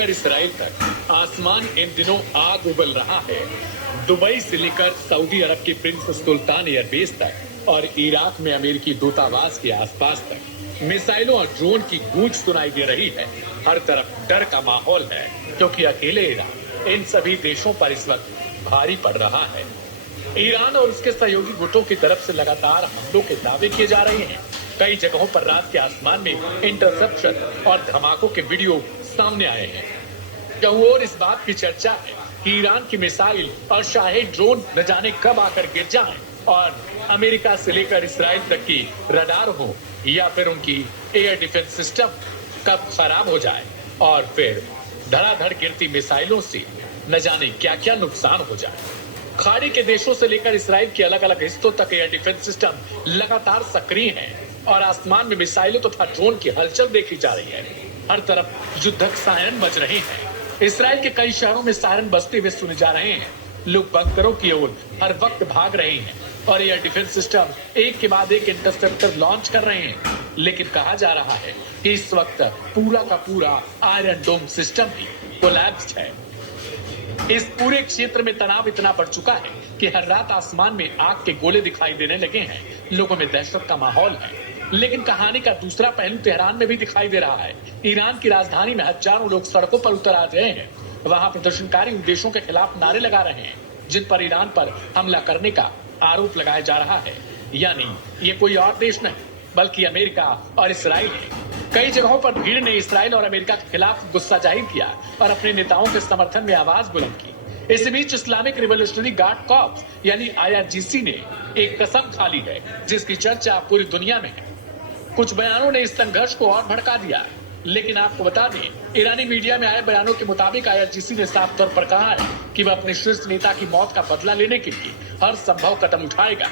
लेकर इसराइल तक आसमान इन दिनों आग उगल रहा है। दुबई से लेकर सऊदी अरब के प्रिंस सुल्तान एयरबेस तक और इराक में अमेरिकी दूतावास के आसपास तक मिसाइलों और ड्रोन की गूंज सुनाई दे रही है। हर तरफ डर का माहौल है, क्योंकि अकेले ईरान इन सभी देशों पर इस वक्त भारी पड़ रहा है। ईरान और उसके सहयोगी गुटों की तरफ से लगातार हमलों के दावे किए जा रहे हैं। कई जगहों पर रात के आसमान में इंटरसेप्शन और धमाकों के वीडियो सामने आए हैं। कहूं और इस बात की चर्चा है कि ईरान की मिसाइल और शाही ड्रोन न जाने कब आकर गिर जाएं और अमेरिका से लेकर इसराइल तक की रडार हो या फिर उनकी एयर डिफेंस सिस्टम कब खराब हो जाए और फिर धड़ाधड़ गिरती मिसाइलों से न जाने क्या क्या नुकसान हो जाए। खाड़ी के देशों से लेकर इसराइल के अलग अलग हिस्सों तक एयर डिफेंस सिस्टम लगातार सक्रिय हैं और आसमान में मिसाइलों तथा ड्रोन की हलचल देखी जा रही है। हर तरफ युद्धक सायरन बज रहे हैं। इसराइल के कई शहरों में सायरन बजते हुए सुने जा रहे हैं। लोग बंकरों की ओर हर वक्त भाग रहे हैं और एयर डिफेंस सिस्टम एक के बाद एक इंटरसेप्टर लॉन्च कर रहे हैं। लेकिन कहा जा रहा है कि इस वक्त पूरा का पूरा आयरन डोम सिस्टम ही कोलैप्स्ड है। इस पूरे क्षेत्र में तनाव इतना बढ़ चुका है कि हर रात आसमान में आग के गोले दिखाई देने लगे हैं। लोगों में दहशत का माहौल है। लेकिन कहानी का दूसरा पहलू तेहरान में भी दिखाई दे रहा है। ईरान की राजधानी में हजारों लोग सड़कों पर उतर आ गए हैं। वहां प्रदर्शनकारी उन देशों के खिलाफ नारे लगा रहे हैं जिन पर ईरान पर हमला करने का आरोप लगाया जा रहा है। यानी ये कोई और देश नहीं बल्कि अमेरिका और इसराइल है। कई जगहों पर भीड़ ने इसराइल और अमेरिका के खिलाफ गुस्सा जाहिर किया और अपने नेताओं के समर्थन में आवाज बुलंद की। इस बीच इस्लामिक रिवोल्यूशनरी गार्ड कॉर्प्स यानी IRGC ने एक कसम खा ली है जिसकी चर्चा पूरी दुनिया में है। कुछ बयानों ने इस संघर्ष को और भड़का दिया। लेकिन आपको बता दें, ईरानी मीडिया में आए बयानों के मुताबिक IRGC ने साफ तौर पर कहा है कि वह अपने शीर्ष नेता की मौत का बदला लेने के लिए हर संभव कदम उठाएगा।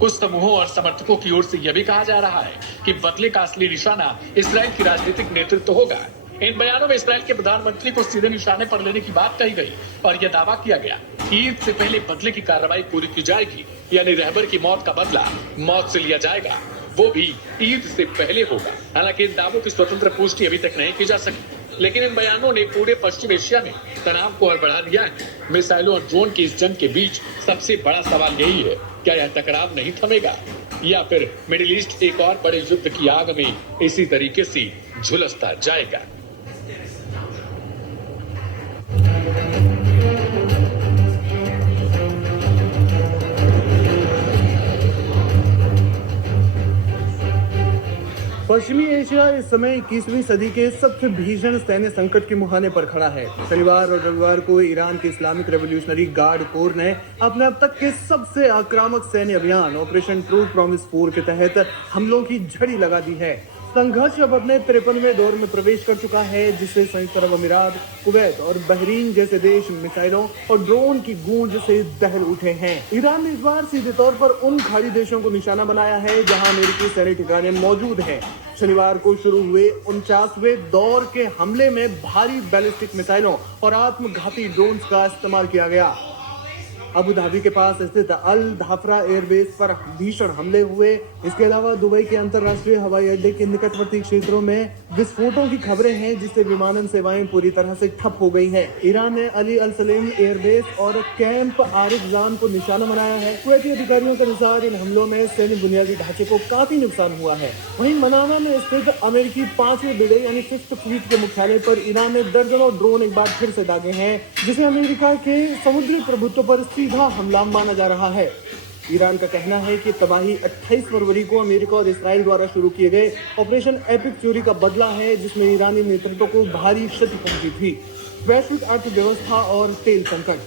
कुछ समूहों और समर्थकों की ओर से यह भी कहा जा रहा है कि बदले का असली निशाना इसराइल की राजनीतिक नेतृत्व होगा। इन बयानों में इसराइल के प्रधानमंत्री को सीधे निशाने पर लेने की बात कही गई और यह दावा किया गया कि ईद से पहले बदले की कार्रवाई पूरी की जाएगी, यानी रहबर की मौत का बदला मौत से लिया जाएगा, वो भी ईद से पहले होगा। हालांकि इन दावों की स्वतंत्र पुष्टि अभी तक नहीं की जा सकी, लेकिन इन बयानों ने पूरे पश्चिम एशिया में तनाव को और बढ़ा दिया है। मिसाइलों और ड्रोन की इस जंग के बीच सबसे बड़ा सवाल यही है, क्या यह टकराव नहीं थमेगा या फिर मिडिल ईस्ट एक और बड़े युद्ध की आग में इसी तरीके से झुलसता जाएगा। पश्चिमी एशिया इस समय 21वीं सदी के सबसे भीषण सैन्य संकट के मुहाने पर खड़ा है। शनिवार और रविवार को ईरान के इस्लामिक रेवोल्यूशनरी गार्ड कोर ने अपने अब तक के सबसे आक्रामक सैन्य अभियान ऑपरेशन ट्रू प्रॉमिस 4 के तहत हमलों की झड़ी लगा दी है। संघर्ष अब अपने 53वें दौर में प्रवेश कर चुका है, जिससे संयुक्त अरब अमीरात, कुवैत और बहरीन जैसे देश मिसाइलों और ड्रोन की गूंज से दहल उठे हैं। ईरान ने इस बार सीधे तौर पर उन खाड़ी देशों को निशाना बनाया है जहां अमेरिकी सैन्य ठिकाने मौजूद हैं। शनिवार को शुरू हुए 49वें दौर के हमले में भारी बैलिस्टिक मिसाइलों और आत्मघाती ड्रोन का इस्तेमाल किया गया। अबू धाबी के पास स्थित अल धाफरा एयरबेस पर भीषण हमले हुए। इसके अलावा दुबई के अंतर्राष्ट्रीय हवाई अड्डे के निकटवर्ती क्षेत्रों में विस्फोटों की खबरें हैं, जिससे विमानन सेवाएं पूरी तरह से ठप हो गई हैं। ईरान ने अली अल सलेम एयरबेस और कैंप आरिफ-जान को निशाना बनाया है। कुवैती अधिकारियों के अनुसार इन हमलों में सैन्य बुनियादी ढांचे को काफी नुकसान हुआ है। वहीं मनामा में स्थित अमेरिकी 5वें बेड़े यानी 5th फ्लीट के मुख्यालय पर ईरान ने दर्जनों ड्रोन एक बार फिर से दागे हैं, जिसे अमेरिका के समुद्री प्रभुत्व पर सीधा हमला माना जा रहा है। ईरान का कहना है कि तबाही 28 फरवरी को अमेरिका और इसराइल द्वारा शुरू किए गए ऑपरेशन एपिक फ्यूरी का बदला है, जिसमें ईरानी नेतृत्व को भारी क्षति पहुंची थी। वैश्विक अर्थव्यवस्था और तेल संकट।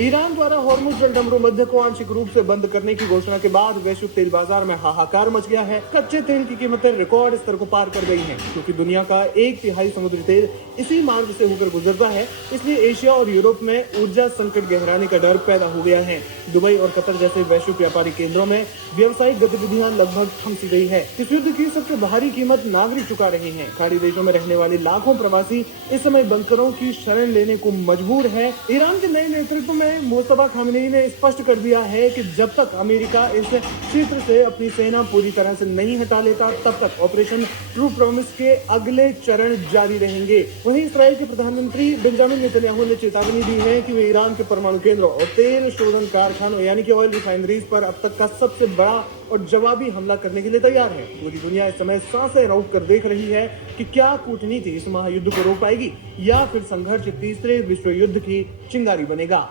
ईरान द्वारा हॉर्मुज जलडमरू मध्य को आंशिक रूप से बंद करने की घोषणा के बाद वैश्विक तेल बाजार में हाहाकार मच गया है। कच्चे तेल की कीमतें रिकॉर्ड स्तर को पार कर गई हैं, क्योंकि दुनिया का 1/3 समुद्री तेल इसी मार्ग से होकर गुजरता है। इसलिए एशिया और यूरोप में ऊर्जा संकट गहराने का डर पैदा हो गया है। दुबई और कतर जैसे वैश्विक व्यापारिक केंद्रों में व्यावसायिक गतिविधियां लगभग थम सी गई है। इस युद्ध की सबसे भारी कीमत नागरिक चुका रहे हैं। खाड़ी देशों में रहने वाले लाखों प्रवासी इस समय बंकरों की शरण लेने को मजबूर है। ईरान के नए नेतृत्व में में मुस्तफा खामनेई ने स्पष्ट कर दिया है कि जब तक अमेरिका इस क्षेत्र से अपनी सेना पूरी तरह से नहीं हटा लेता तब तक ऑपरेशन ट्रू प्रॉमिस के अगले चरण जारी रहेंगे। वहीं इस्राएल के प्रधानमंत्री बेंजामिन नेतन्याहू ने चेतावनी दी है कि वे ईरान के परमाणु केंद्रों और तेल शोधन कारखानों यानी कि ऑयल रिफाइनरीज पर अब तक का सबसे बड़ा और जवाबी हमला करने के लिए तैयार है। पूरी दुनिया इस समय सांसें रोक कर देख रही है कि क्या कूटनीति इस महायुद्ध को रोक पाएगी या फिर संघर्ष तीसरे विश्व युद्ध की चिंगारी बनेगा।